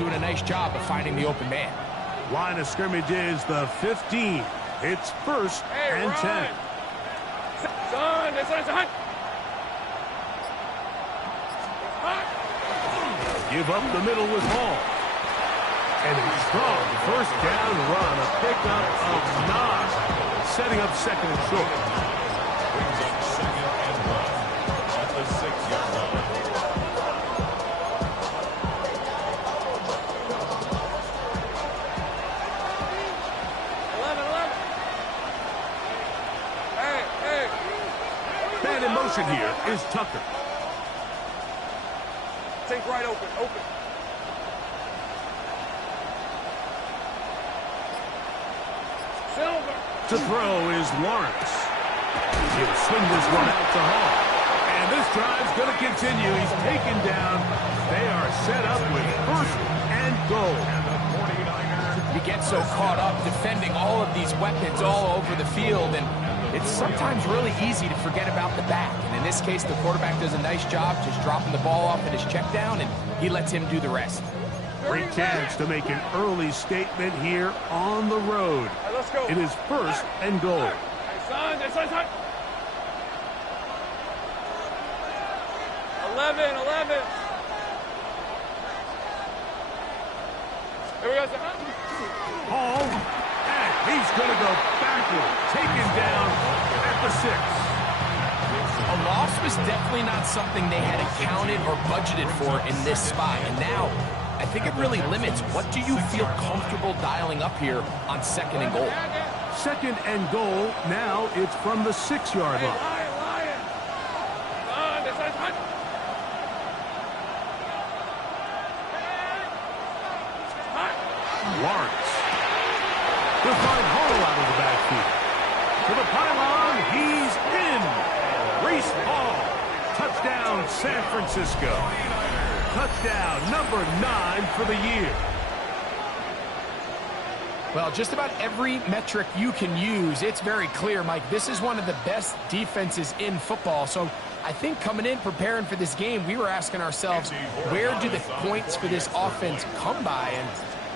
doing a nice job of finding the open man. Line of scrimmage is the 15. It's 1st and 10. Son, this one's a hunt. Give up the middle with Hall. And a strong first down run, a pickup of 9, setting up 2nd and short. Brings up 2nd and 1 at the 6-yard line. Man in motion here is Tucker. Think right open. Silver. To throw is Lawrence. He'll swing this one out to Hall. And this drive's going to continue. He's taken down. They are set up with 1st and goal. You get so caught up defending all of these weapons all over the field, and it's sometimes really easy to forget about the back. And in this case, the quarterback does a nice job just dropping the ball off at his check down, and he lets him do the rest. Great chance to make an early statement here on the road. Right, let's go. It is 1st and goal. Hey, son, this one's hunt. 11. Here we go, son. Hall, and he's going to go backward, taken down at the 6. A loss was definitely not something they had accounted or budgeted for in this spot. And now, I think it really limits what do you feel comfortable dialing up here on 2nd and goal. 2nd and goal. Now it's from the 6-yard line. Lion. Son, this one's hunt. Lawrence. He'll find Hall out of the backfield. To the pylon, he's in. Reese Hall. Touchdown, San Francisco. Touchdown number 9 for the year. Well, just about every metric you can use, it's very clear, Mike. This is one of the best defenses in football. So I think coming in, preparing for this game, we were asking ourselves, where do the points for this offense come by? And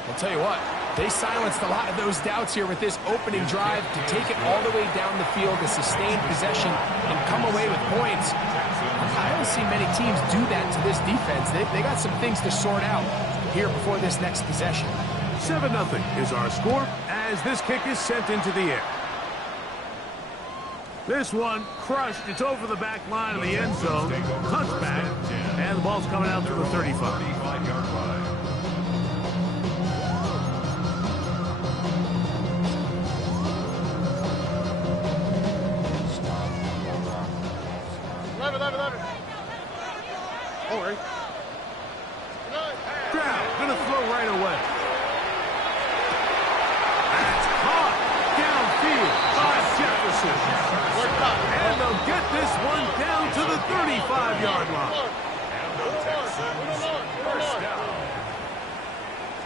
I'll tell you what, they silenced a lot of those doubts here with this opening drive to take it all the way down the field, a sustained possession, and come away with points. I don't see many teams do that to this defense. They got some things to sort out here before this next possession. 7-0 is our score as this kick is sent into the air. This one crushed. It's over the back line of the end zone. Touchback. And the ball's coming out to the 35. 35-yard line. Stroud gonna throw right away. That's caught downfield by Jefferson. And they'll get this one down to the 35-yard line. And the Texans first down.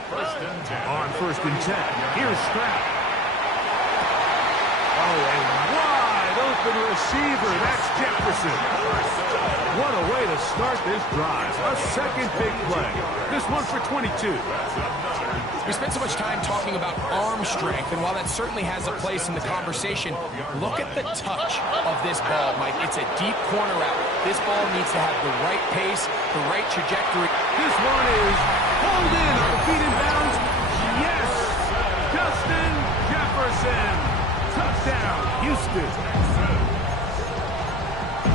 1st and 10. On 1st and 10, here's Stroud. Oh, a wide open receiver. That's Jefferson. What a way to start this drive. A second big play. This one for 22. We spent so much time talking about arm strength, and while that certainly has a place in the conversation, look at the touch of this ball, Mike. It's a deep corner out. This ball needs to have the right pace, the right trajectory. This one is pulled in on the feet in bounds. Yes! Justin Jefferson. Touchdown, Houston.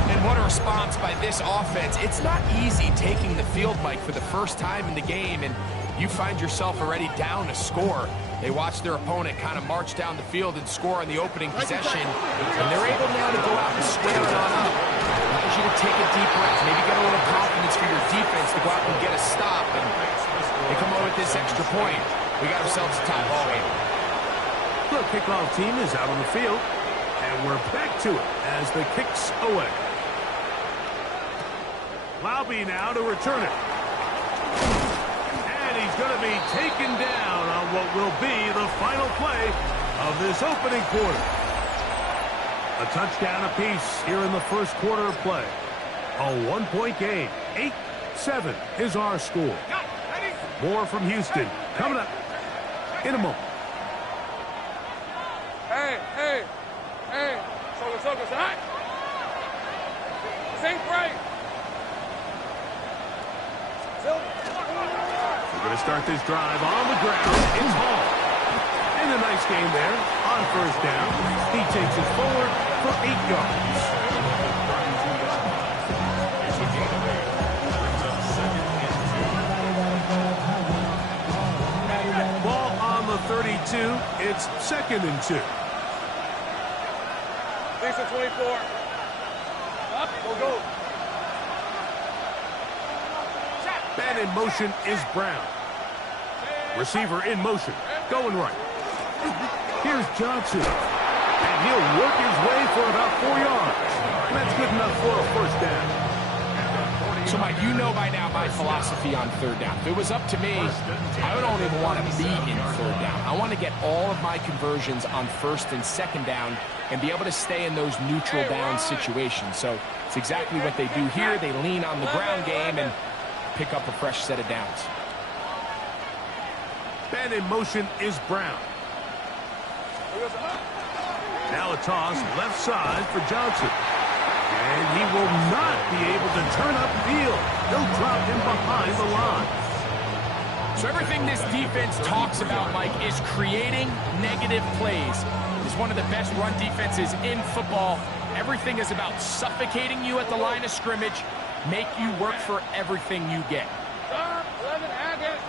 And what a response by this offense. It's not easy taking the field, Mike, for the first time in the game, and you find yourself already down a score. They watch their opponent kind of march down the field and score on the opening possession, and they're able now to go out and square it on up. Allows you to take a deep breath, maybe get a little confidence for your defense to go out and get a stop, and they come away with this extra point. We got ourselves a tie ball game. The kickoff team is out on the field, and we're back to it as the kick's away. Leauge now to return it. And he's going to be taken down on what will be the final play of this opening quarter. A touchdown apiece here in the first quarter of play. A one-point game. 8-7 is our score. More from Houston. Coming up in a moment. Hey, hey, hey. Soka, hot. This ain't right. We're going to start this drive on the ground. It's Hall. And a nice game there on first down. He takes it forward for 8 yards. Ball on the 32. It's 2nd and 2. Decent 24. Up, go. Man in motion is Brown. Receiver in motion. Going right. Here's Johnson. And he'll work his way for about 4 yards. And that's good enough for a first down. So, Mike, you know by now my philosophy on third down. If it was up to me, I don't even want to be in third down. I want to get all of my conversions on first and second down and be able to stay in those neutral down situations. So it's exactly what they do here. They lean on the ground game and pick up a fresh set of downs. Man in motion is Brown. Now a toss left side for Johnson. And he will not be able to turn upfield. They'll drop him behind the line. So everything this defense talks about, Mike, is creating negative plays. It's one of the best run defenses in football. Everything is about suffocating you at the line of scrimmage, make you work for everything you get. 11, Haggett.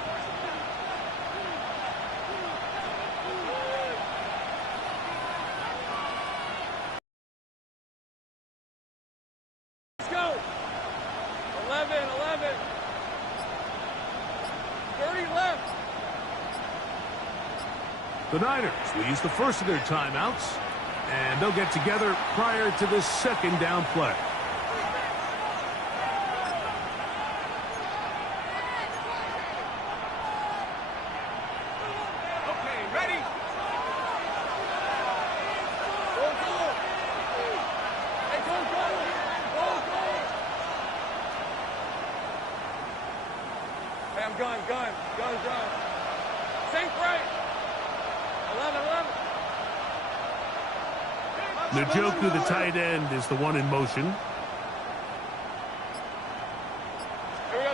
Let's go. 11. 30 left. The Niners will use the first of their timeouts, and they'll get together prior to this second down play. Okay, ready? Go. Hey, go. Hey, I'm gun. Sink right. 11. Njoku, the tight end, is the one in motion. Here we go.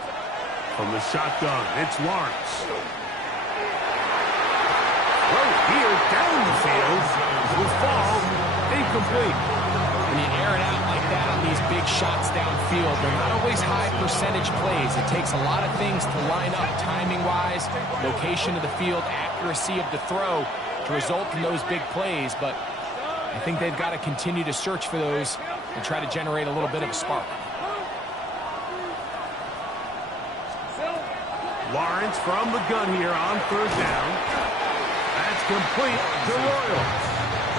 From the shotgun, it's Lawrence. Throw here down the field will fall incomplete. When you air it out like that on these big shots downfield, they're not always high percentage plays. It takes a lot of things to line up timing-wise, location of the field, accuracy of the throw to result in those big plays. But I think they've got to continue to search for those and try to generate a little bit of a spark. Lawrence from the gun here on third down. That's complete to Royals.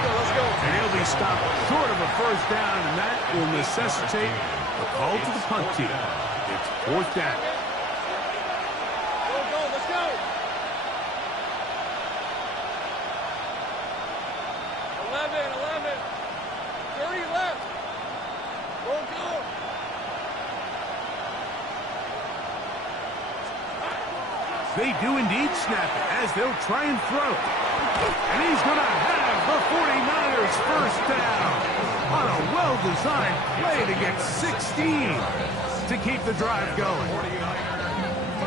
Let's go. And he'll be stopped short of a first down, and that will necessitate a call to the punt team. It's fourth down. Go. Let's go. 11. 30 left. Go. They do indeed snap it as they'll try and throw. And he's going to have the 49ers first down on a well-designed play to get 16 to keep the drive going.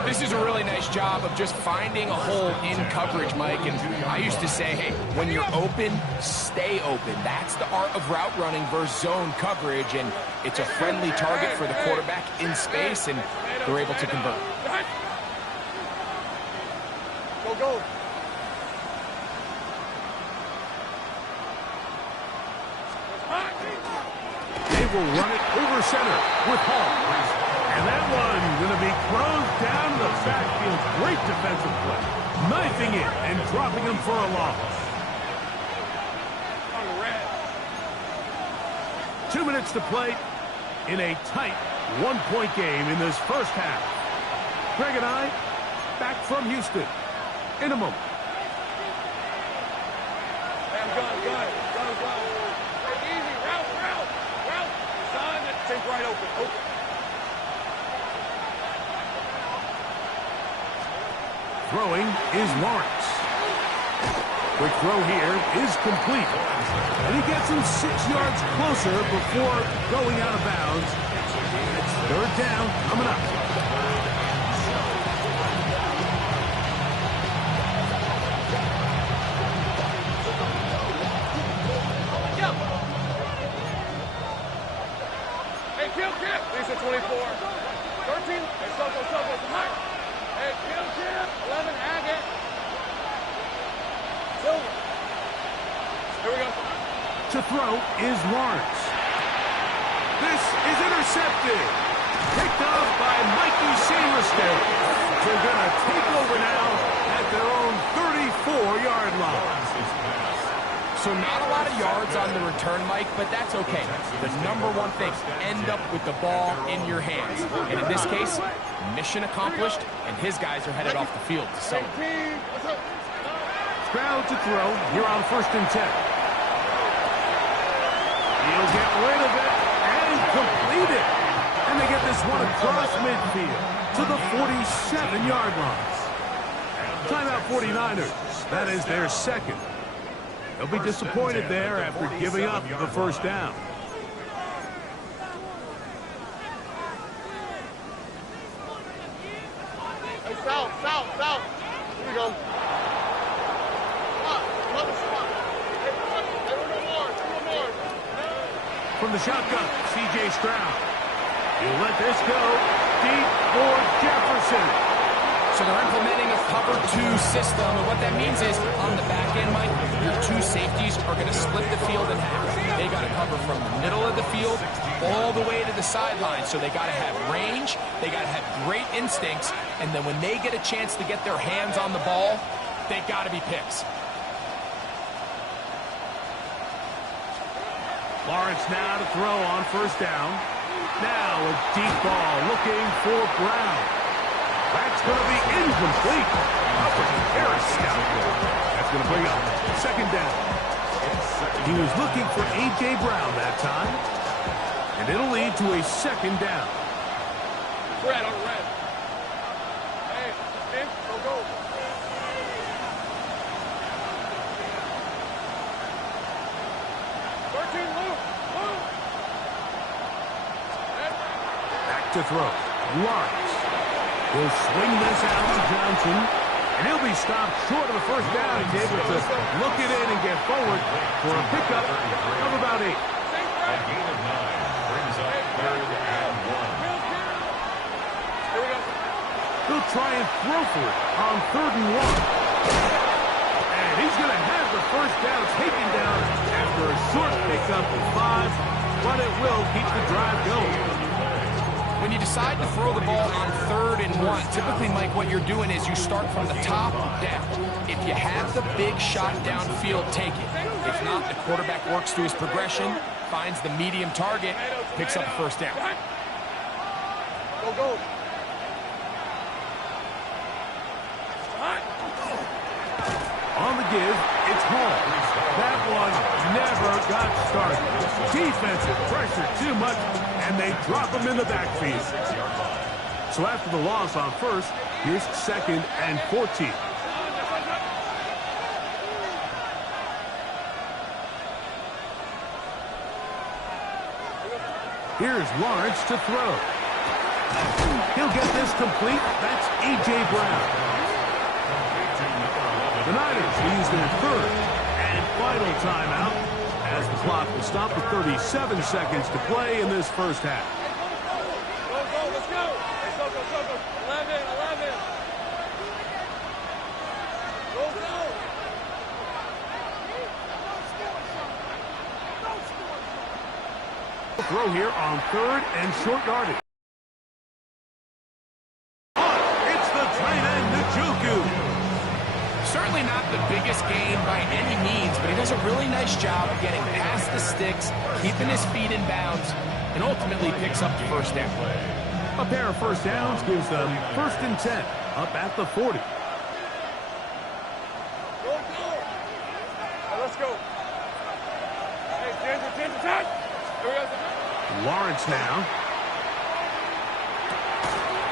This is a really nice job of just finding a hole in coverage, Mike. And I used to say, hey, when you're open, stay open. That's the art of route running versus zone coverage. And it's a friendly target for the quarterback in space, and they're able to convert. Go. They will run it over center with Hall. And that one going to be closed down to the backfield. Great defensive play. Knifing it and dropping him for a loss. 2 minutes to play in a tight one-point game in this first half. Greg and I back from Houston in a moment. Gun. Easy. Route. Son, take right open. Throwing is Lawrence. Quick throw here is complete. And he gets him 6 yards closer before going out of bounds. It's third down coming up. Hey, kill. Lisa 24. 13. Hey, Soko. Mike. Hey, kill. 11. Agate. Silver. Here we go. To throw is Lawrence. This is intercepted. Picked off by Mikey Samerstead. They're going to take over now at their own 34-yard line. So not a lot of yards on the return, Mike, but that's okay. The number one thing, end up with the ball in your hands. And in this case, mission accomplished, and his guys are headed off the field to celebrate. Crowd to throw here on 1st and 10. He'll get rid of it and complete it. And they get this one across midfield to the 47-yard line. Timeout 49ers. That is their second. They'll be disappointed there after giving up the first down. Hey, south. Here we go. From the shotgun, C.J. Stroud. He'll let this go deep for Jefferson. So they're implementing a cover 2 system, and what that means is on the back end, Mike, your 2 safeties are going to split the field in half. They got to cover from the middle of the field all the way to the sideline, so they got to have range, they got to have great instincts, and then when they get a chance to get their hands on the ball, they got to be picks. Lawrence now to throw on 1st down. Now a deep ball looking for Brown. That's going to be incomplete. Harris scout. That's going to bring up 2nd down. He was looking for A.J. Brown that time. And it'll lead to a 2nd down. Red. Hey, Vince, go. Back to throw. Lawrence. He'll swing this out to Johnson. And he'll be stopped short of the first down. He's able to look it in and get forward for a pickup of about 8. A gain of 9 brings up 3rd and 1. He'll try and throw for it on 3rd and 1. And he's going to have the first down taken down after a short pickup of 5, but it will keep the drive going. When you decide to throw the ball on 3rd and 1, typically, Mike, what you're doing is you start from the top down. If you have the big shot downfield, take it. If not, the quarterback works through his progression, finds the medium target, picks up a 1st down. Go. On the give, it's Hall. That one never got started. Defensive pressure too much, and they drop him in the backfield. So after the loss on 1st, here's 2nd and 14. Here's Lawrence to throw. He'll get this complete. That's A.J. Brown. The Niners use their 3rd and final timeout as the clock will stop with 37 seconds to play in this first half. Go, let's go. Hey, Soko. 11. Go. Throw here on 3rd and short yardage. It's the tight end, Njoku. Certainly not the biggest gain by any means, but he does a really nice job of getting past the sticks, keeping his feet in bounds, and ultimately picks up the 1st down. A pair of 1st downs gives them 1st and 10 up at the 40. Go. Hey, let's go. Hey, 10 to 10. Here we go. Lawrence now.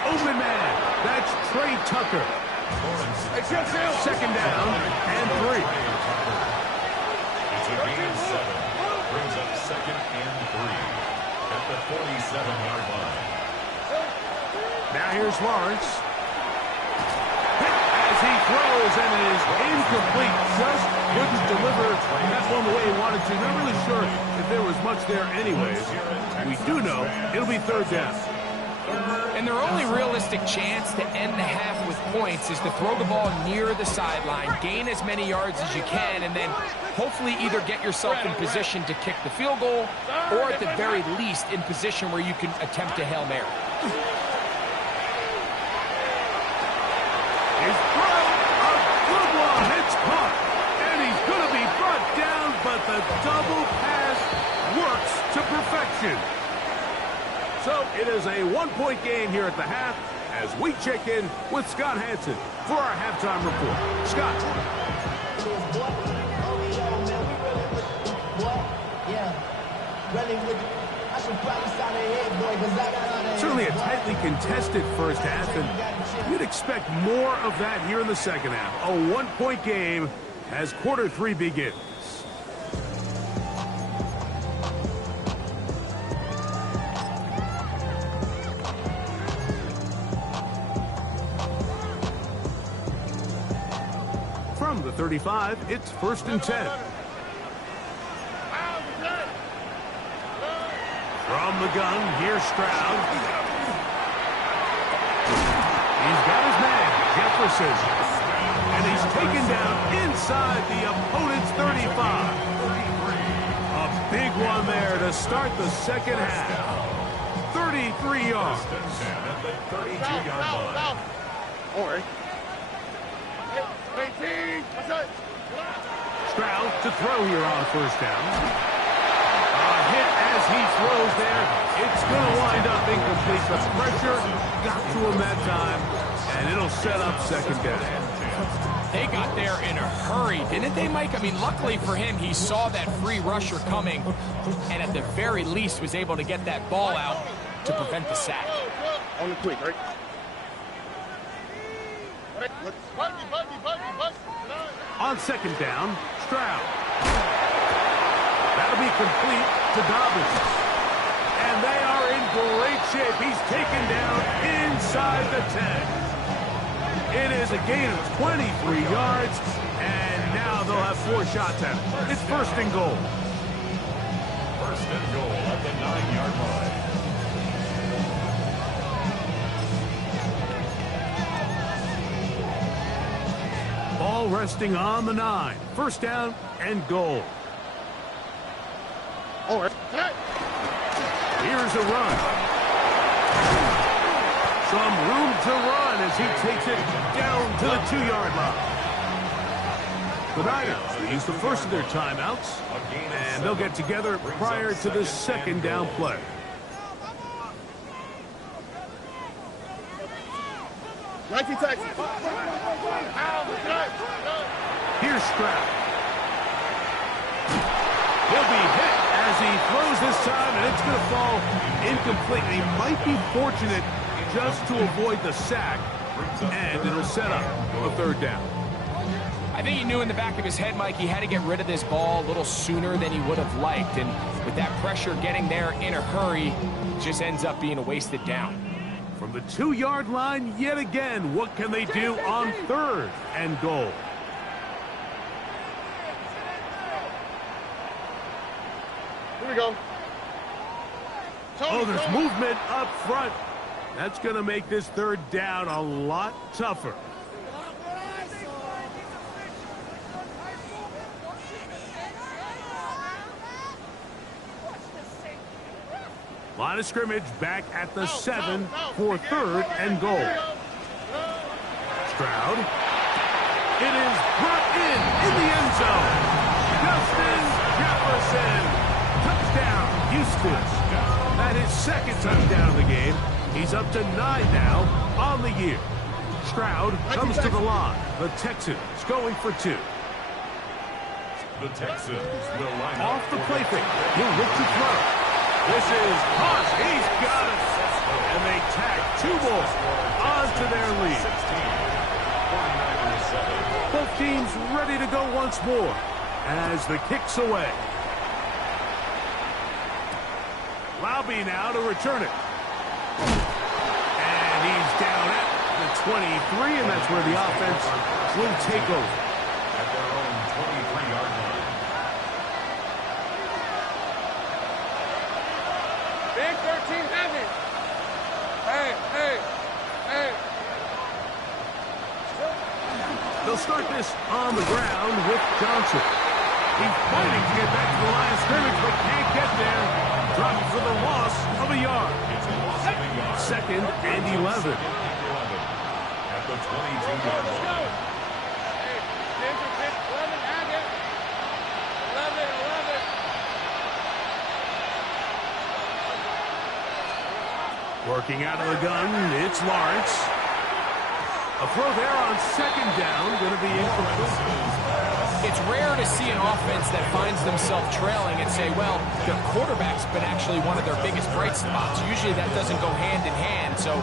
Open man. That's Trey Tucker. Second down and 3. It's a gain of 7. Brings up second and 3 at the 47-yard line. Now here's Lawrence. Hit as he throws, and it is incomplete. Just couldn't deliver that one the way he wanted to. Not really sure if there was much there anyways. We do know it'll be third down. And their only realistic chance to end the half with points is to throw the ball near the sideline, gain as many yards as you can, and then hopefully either get yourself in position to kick the field goal or at the very least in position where you can attempt a Hail Mary. His throw, a good one, it's caught, and he's going to be brought down, but the double pass works to perfection. So it is a one-point game here at the half as we check in with Scott Hansen for our halftime report. Scott. Certainly a tightly contested first half, and you'd expect more of that here in the second half. A one-point game as quarter 3 begins. From the 35, it's 1st and 10. From the gun, here's Stroud. He's got his man, Jefferson. And he's taken down inside the opponent's 35. A big one there to start the second half. 33 yards. At the 32-yard line. Stroud to throw here on 1st down. A hit as he throws there. It's going to wind up incomplete. The pressure got to him that time, and it'll set up 2nd down. They got there in a hurry, didn't they, Mike? I mean, luckily for him, he saw that free rusher coming, and at the very least was able to get that ball out to prevent the sack. On the quick, right? On 2nd down, Stroud. That'll be complete to Dobbins. And they are in great shape. He's taken down inside the 10. It is a gain of 23 yards, and now they'll have 4 shots at it. It's 1st and goal. 1st and goal at the 9-yard line. Ball resting on the 9. 1st down and goal. Here's a run. Some room to run as he takes it down to the 2-yard line. The Niners use the first of their timeouts, and they'll get together prior to the 2nd down play. Here's Stroud. He'll be hit as he throws this time, and it's going to fall incomplete. He might be fortunate just to avoid the sack, and it'll set up a 3rd down. I think he knew in the back of his head, Mike, he had to get rid of this ball a little sooner than he would have liked, and with that pressure getting there in a hurry, it just ends up being a wasted down. From the 2-yard line yet again, what can they do on 3rd and goal? Here we go. Oh, there's movement up front. That's going to make this 3rd down a lot tougher. Line of scrimmage back at the 7 for 3rd and goal. Stroud. It is brought in the end zone. Justin Jefferson. Touchdown, Houston. That is 2nd touchdown of the game. He's up to 9 now on the year. Stroud comes to the line. The Texans going for 2. The Texans will line up Off the play fake. He'll look to throw. This is caught. He's got it. And they tag 2 more onto their lead. seems ready to go once more as the kick's away. Leauge now to return it. And he's down at the 23, and that's where the offense will take over. At their own 23-yard line. Big 13 heavy. Hey, hey, hey. They'll start this on the ground with Johnson. He's fighting to get back to the line of scrimmage, but can't get there. Dropped for the loss of a yard. It's a loss of a yard. Second and 11. At the 22-yard line. Hey, Ginger, 11, add it. 11, 11. Working out of the gun, it's Lawrence. A throw there on second down, going to be incomplete. It's rare to see an offense that finds themselves trailing and say, well, their quarterback's been actually one of their biggest bright spots. Usually that doesn't go hand in hand, so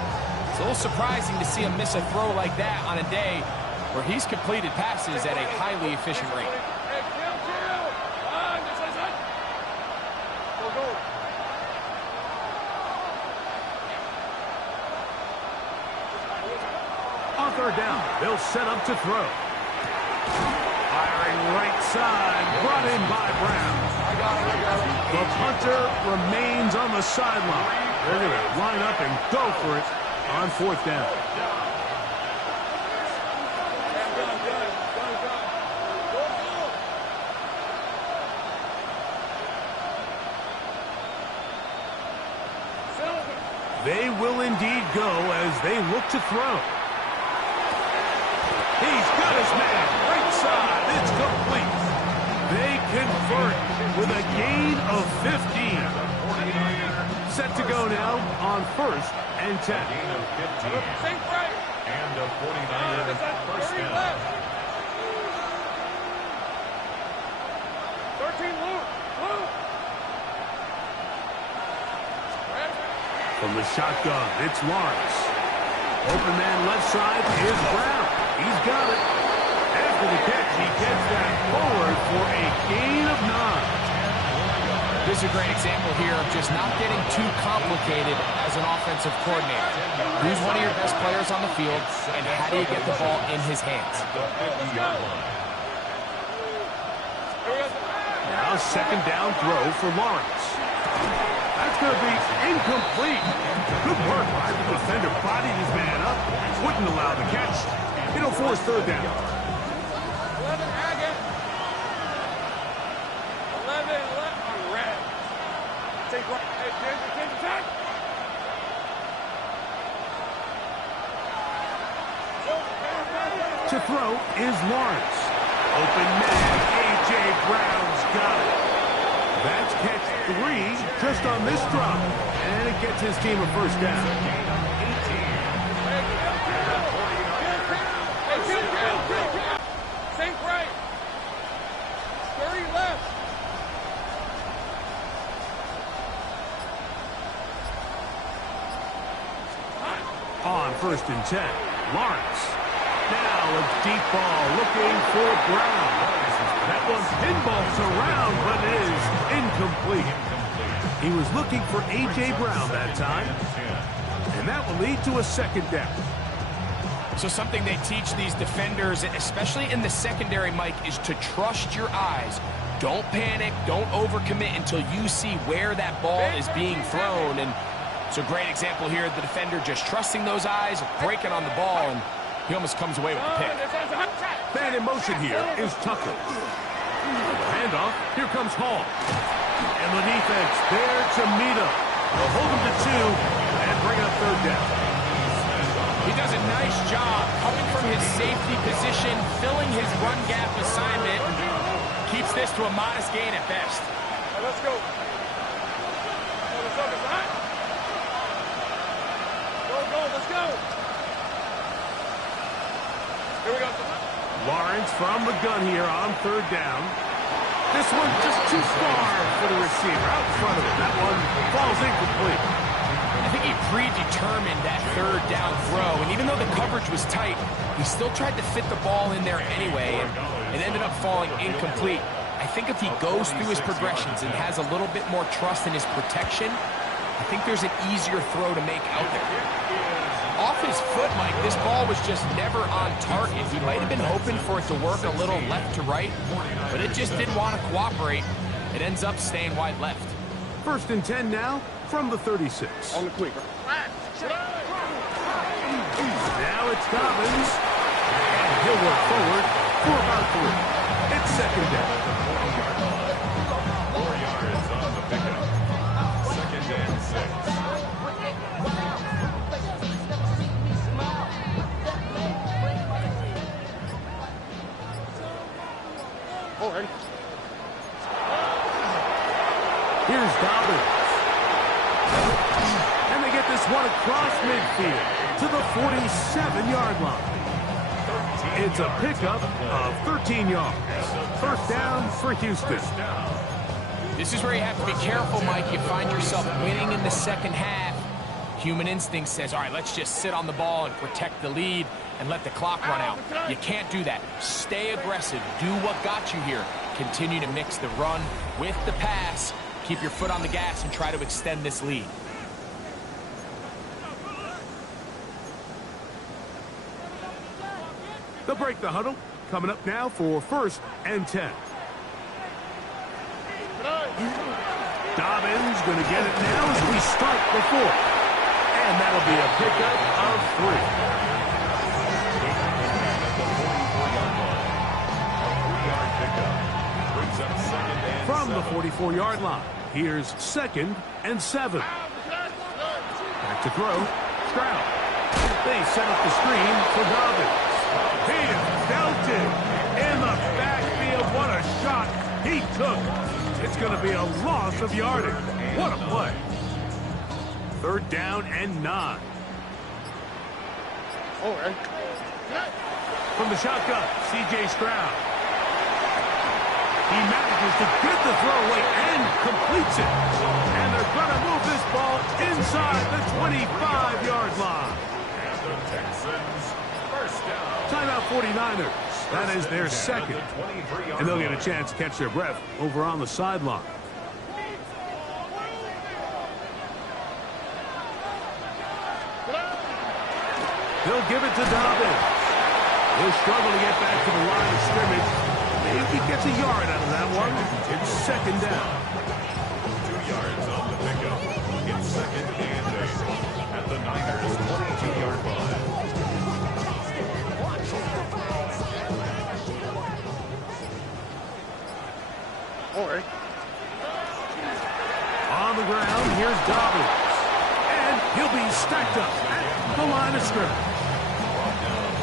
it's a little surprising to see him miss a throw like that on a day where he's completed passes at a highly efficient rate. Hey, kill. This is it. Go. On third down, they'll set up to throw. Firing right side, brought in by Brown. I got it. The punter remains on the sideline. They're going to line up and go for it on fourth down. They will indeed go as they look to throw. He's got his man. Right side. It's complete. They convert with a gain of 15. Set to go now on first and 10. Gain of 15. Sink right. And a 49-yard first down. 13 Luke. From the shotgun, it's Lawrence. Open man left side is Brown. He's got it. After the catch, he gets that forward for a gain of 9. This is a great example here of just not getting too complicated as an offensive coordinator. Who's one of your best players on the field, and how do you get the ball in his hands? Now second down throw for Lawrence. That's going to be incomplete. Good work by the defender. Bodied his man up. Wouldn't allow the catch. It'll force third down. 11 Agate. 11 on red. Take right. Hey, Ginger, take. To throw is Lawrence. Open man. A.J. Brown's got it. That's catch 3 just on this drop. And it gets his team a first down. Sink right. 30 left. On first and 10, Lawrence. Now a deep ball looking for Brown. That one pinballs around, but is incomplete. He was looking for A.J. Brown that time. And that will lead to a second down. So something they teach these defenders, especially in the secondary, Mike, is to trust your eyes. Don't panic, don't overcommit until you see where that ball is being thrown. And it's a great example here of the defender just trusting those eyes, breaking on the ball, and he almost comes away with the pick. Man in motion here is Tucker. Handoff, here comes Hall. And the defense there to meet him. They'll hold him to 2 and bring up third down. He does a nice job coming from his safety position, filling his run gap assignment, and keeps this to a modest gain at best. Right, let's go. Go, let's go. Here we go. Lawrence from the gun here on third down. This one just too far for the receiver out in front of him. That one falls incomplete. I think he predetermined that third down throw, and even though the coverage was tight, he still tried to fit the ball in there anyway, and it ended up falling incomplete. I think if he goes through his progressions and has a little bit more trust in his protection, I think there's an easier throw to make out there. Off his foot, Mike, this ball was just never on target. He might have been hoping for it to work a little left to right, but it just didn't want to cooperate. It ends up staying wide left. 1st and 10 now from the 36. On the quick. Now it's Dobbins. And he'll work forward for about 3. It's 2nd down. 4 yards on the pickup. 2nd and 6. Oh, ready. Here's Dobbins. And they get this one across midfield to the 47-yard line. It's a pickup of 13 yards. 1st down for Houston. This is where you have to be careful, Mike. You find yourself winning in the second half. Human instinct says, all right, let's just sit on the ball and protect the lead and let the clock run out. You can't do that. Stay aggressive. Do what got you here. Continue to mix the run with the pass. Keep your foot on the gas and try to extend this lead. They'll break the huddle. Coming up now for 1st and 10. Dobbins going to get it now as we start the 4th. And that'll be a pickup of 3. From the 44-yard line, here's 2nd and 7. Back to throw. Stroud. They set up the screen for Dobbins. He is belted in the backfield. What a shot he took. It's going to be a loss of yardage. What a play. 3rd down and 9. Oh, ready. From the shotgun, C.J. Stroud. He manages to get the throw away and completes it. And they're going to move this ball inside the 25-yard line. And the Texans, 1st down. Timeout 49ers. That is their 2nd. And they'll get a chance to catch their breath over on the sideline. They'll give it to Dobbins. He'll struggle to get back to the line of scrimmage. Maybe he gets a yard out of that one. It's 2nd down. 2 yards on the pickup. It's 2nd and 8 at the Niners' 22-yard line. Oh, ready. On the ground, here's Dobbins. And he'll be stacked up at the line of scrimmage.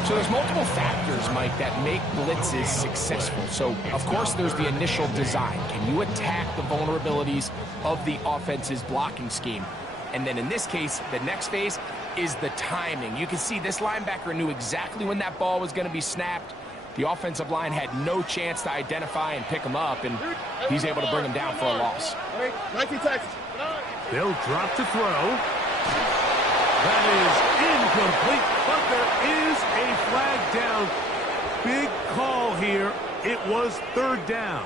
So there's multiple factors, Mike, that make blitzes successful. So, of course, there's the initial design. Can you attack the vulnerabilities of the offense's blocking scheme? And then in this case, the next phase is the timing. You can see this linebacker knew exactly when that ball was going to be snapped. The offensive line had no chance to identify and pick him up, and he's able to bring him down for a loss. 19 Texans. They'll drop to throw. That is incomplete, but there is a flag down. Big call here. It was 3rd down.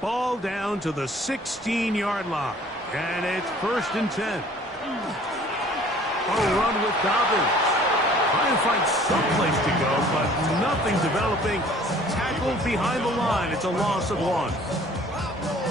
Ball down to the 16-yard line. And it's 1st and 10. A run with Dobbins. Trying to find some place to go, but nothing developing. Tackled behind the line. It's a loss of 1.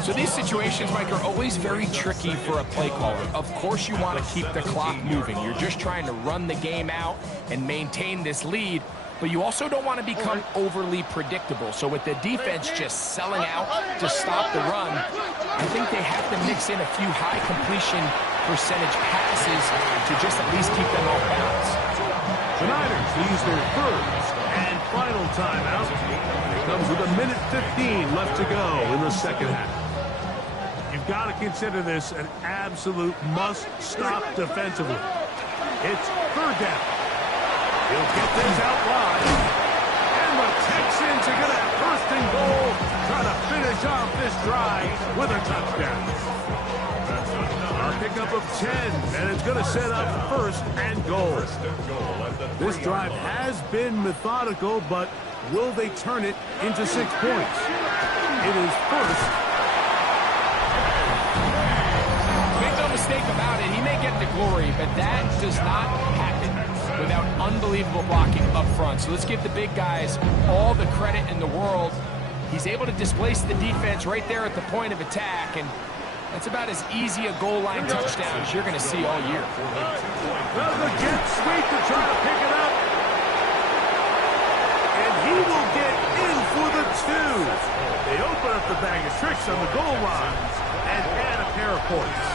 So these situations, Mike, are always very tricky for a play caller. Of course you want to keep the clock moving. You're just trying to run the game out and maintain this lead, but you also don't want to become overly predictable. So with the defense just selling out to stop the run, I think they have to mix in a few high completion percentage passes to just at least keep them off balance. The Niners use their 3rd and final timeout. It comes with 1:15 left to go in the second half. You've got to consider this an absolute must-stop defensively. It's 3rd down. He'll get this out wide. And the Texans Texans are going to have first and goal, trying to finish off this drive with a touchdown. A pickup of 10, and it's going to set up first and goal. This drive has been methodical, but will they turn it into 6 points? It is first. Make no mistake about it, he may get the glory, but that does not happen without unbelievable blocking up front. So let's give the big guys all the credit in the world. He's able to displace the defense right there at the point of attack, and that's about as easy a goal line touchdown as you're going to see all year. Well, the jet sweep to try to pick it up. And he will get in for the 2. They open up the bag of tricks on the goal line and add a pair of points.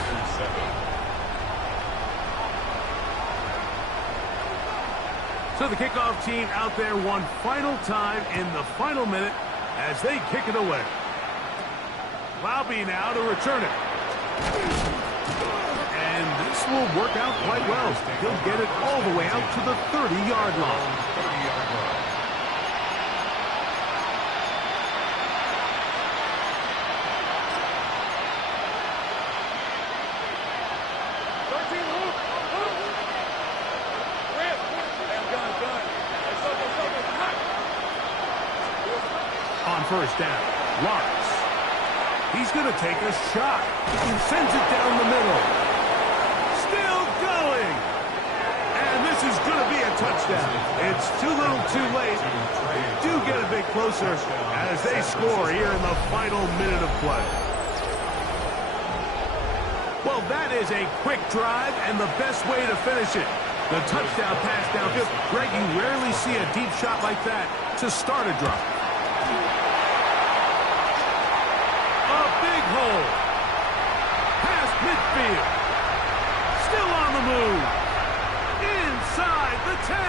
So the kickoff team out there one final time in the final minute as they kick it away. Leauge now to return it. And this will work out quite well. He'll get it all the way out to the 30-yard line. On first down, Lawrence. He's going to take a shot. Sends it down the middle. Still going. And this is going to be a touchdown. It's too little too late. They do get a bit closer as they score here in the final minute of play. Well, that is a quick drive and the best way to finish it. The touchdown pass downfield. Greg, you rarely see a deep shot like that to start a drive. Hole. Past midfield. Still on the move. Inside the 10.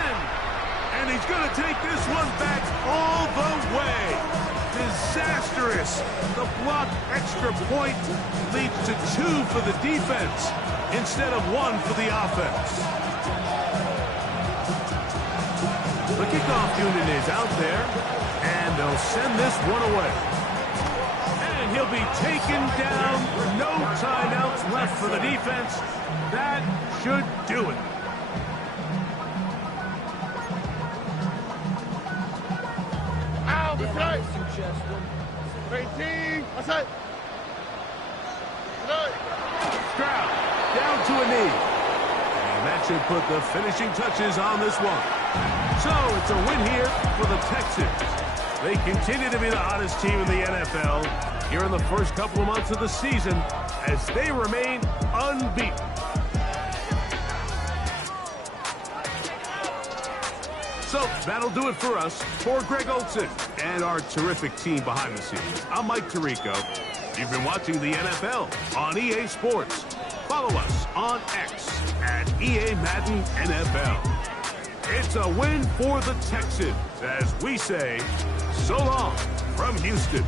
And he's going to take this one back all the way. Disastrous. The blocked extra point leads to 2 for the defense instead of 1 for the offense. The kickoff unit is out there, and they'll send this one away. He'll be taken down. No timeouts left for the defense. That should do it. Ow, that's right. 18. What's that? Stroud down to a knee. And that should put the finishing touches on this one. So it's a win here for the Texans. They continue to be the hottest team in the NFL here in the first couple of months of the season as they remain unbeaten. So that'll do it for us. For Greg Olsen and our terrific team behind the scenes, I'm Mike Tirico. You've been watching the NFL on EA Sports. Follow us on X at EA Madden NFL. It's a win for the Texans as we say so long from Houston.